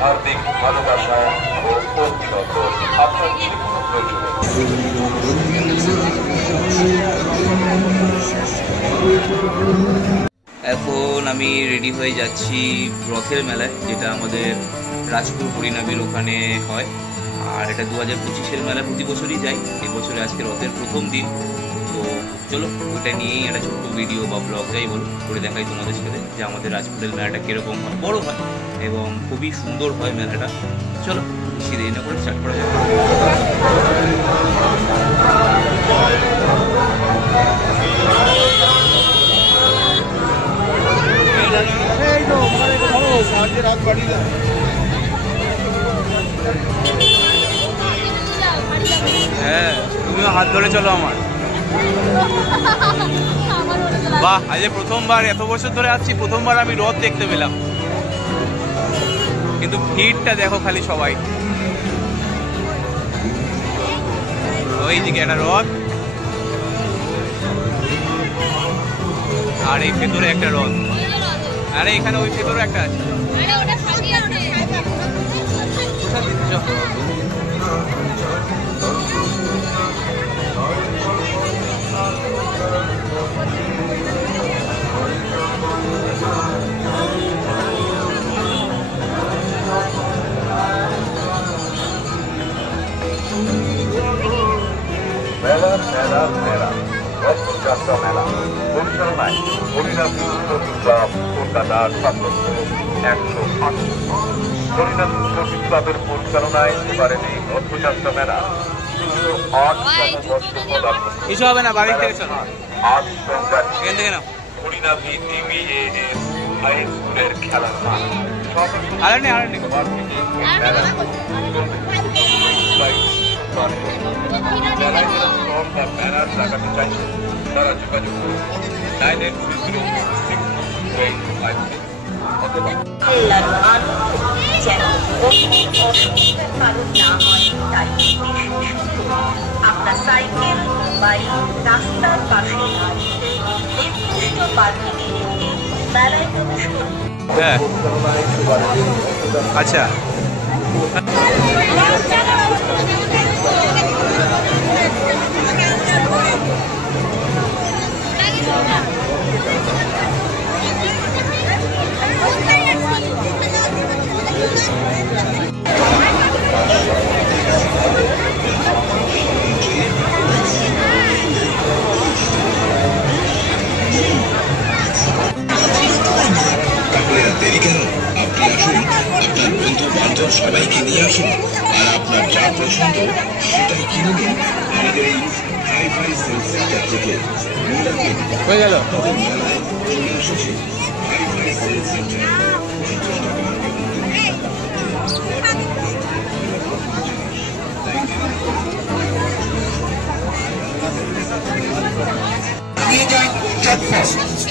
হার্দিক ভালোবাসা ও অভিনন্দন। আপনার যে কোনো প্রয়োজনে এখন আমি রেডি হয়ে যাচ্ছি রথের মেলায়, যেটা আমাদের রাজপুর হরিনাবির ওখানে হয়। আর এটা 2025-এর মেলা, প্রতি বছরই যাই। এবছরে আজকে রথের প্রথম দিন, তো চলো ওইটা নিয়েই একটা ছোট্ট ভিডিও বা ব্লগ যাই বলো করে দেখাই তোমাদের সাথে যে আমাদের রাজপুরের মেলাটা কীরকম হয়। বড় হয় এবং খুবই সুন্দর হয় মেলাটা। চলো বেশি দেরি না করে স্টার্ট করা যাবে। হ্যাঁ, তুমিও হাত ধরে চলো আমার। বাহ, আজ প্রথমবার, এত বছর ধরে আসছি, প্রথমবার আমি রথ দেখতে পেলাম। কিন্তু ভিড়টা দেখো খালি সবাই। ওই দিকে একটা রথ, আর এই ভেতরে একটা রথ, আরে এখানে ওই ভেতরে একটা আছে। মেলা মেলা মেলা রথযাত্রা মেলা পরিচালনায় হরিনাথ স্পোর্টিং ক্লাব কলকাতার সদস্য 108। হরিনাথ স্পোর্টিং ক্লাবের পরিচালনায় এবারের এই রথযাত্রা মেলা 108 কিছু হবে না, বাড়ি থেকে চলো। আজ হরিনাথী DVAS হাই স্কুলের খেলার মাঠ। যারা স্টল বা ব্যানার লাগাতে চাইছে তারা যোগাযোগ করুন 9830 অথবা আপনার সাইকেল, বাইক রাস্তার পাশে নির্দিষ্ট পার্কিংয়ে রেখে মেলায় প্রবেশ করুন। হ্যাঁ, আচ্ছা। সবাইকে নিয়ে আসুন আর আপনার যা পছন্দ সেটাই কিনে নিন আমাদের এই হাই-ফাই সেল সেন্টার থেকে। হয়ে গেল। হাই-ফাই সেল সেন্টার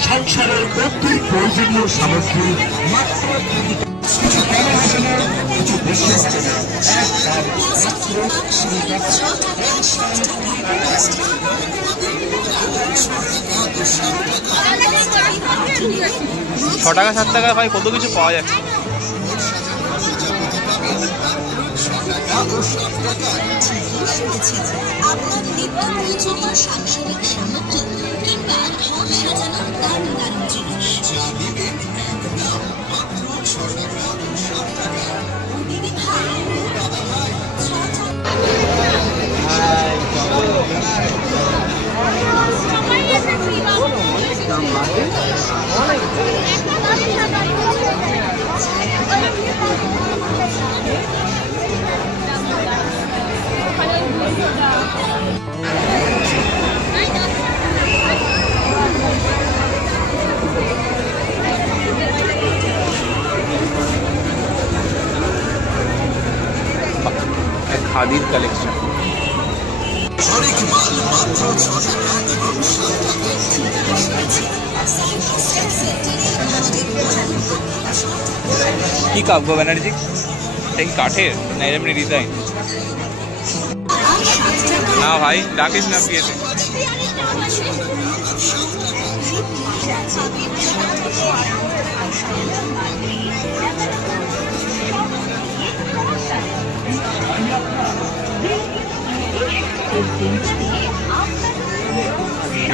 সংসারের প্রতি প্রয়োজনীয় সামগ্রী মাত্র ৳6 ৳7 ভাই কত কিছু পাওয়া যাচ্ছে। আপনার নিত্য প্রয়োজনীয় সাংসারিক সামগ্রী কিংবা ঘর সাজানোর দারুণ দারুণ জিনিস খাদির কালেকশন। কি কাব্য ব্যানার্জি, এটা কি কাঠের না এমনি ডিজাইন? না ভাই ডাকিস না বিয়েতে।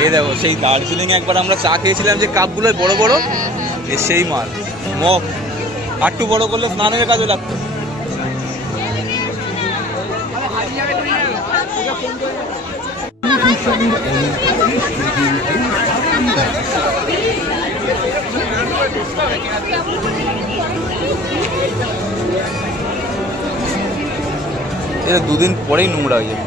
এই দেখো সেই দার্জিলিং একবার আমরা চা খেয়েছিলাম যে কাপগুলো বড় বড়, সেই মাল মগ আর একটু বড় করলে স্নানের কাজে লাগতো। এটা দুদিন পরেই নোংরা হয়ে যাবে।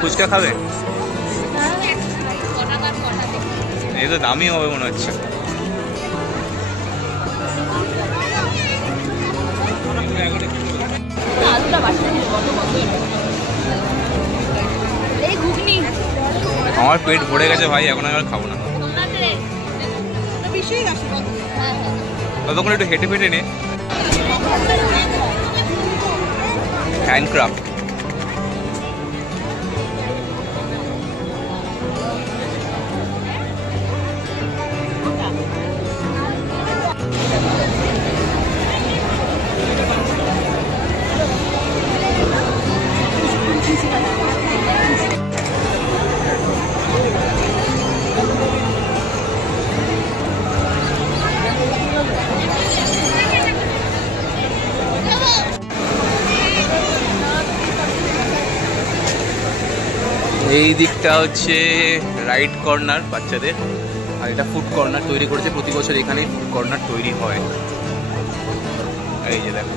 ফুচকা খাবে? এই তো দামি হবে মনে হচ্ছে। আমার পেট ভরে গেছে ভাই, এখন আর খাবো না। ততক্ষণ একটু হেঁটে ফেটে নে। হ্যান্ডক্রাফট এই দিকটা হচ্ছে রাইড কর্নার বাচ্চাদের, আর এটা ফুড কর্নার তৈরি করেছে। প্রতি বছর এখানে ফুড কর্নার তৈরি হয়। এই যে দেখো,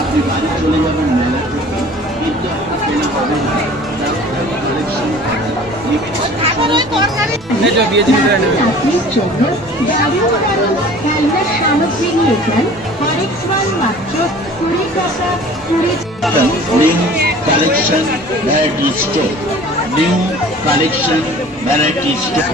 আপনি বাড়ি চলে যাবেন মেলা থেকে, কিন্তু আপনার কেনা হবে না collection variety store. New collection variety store.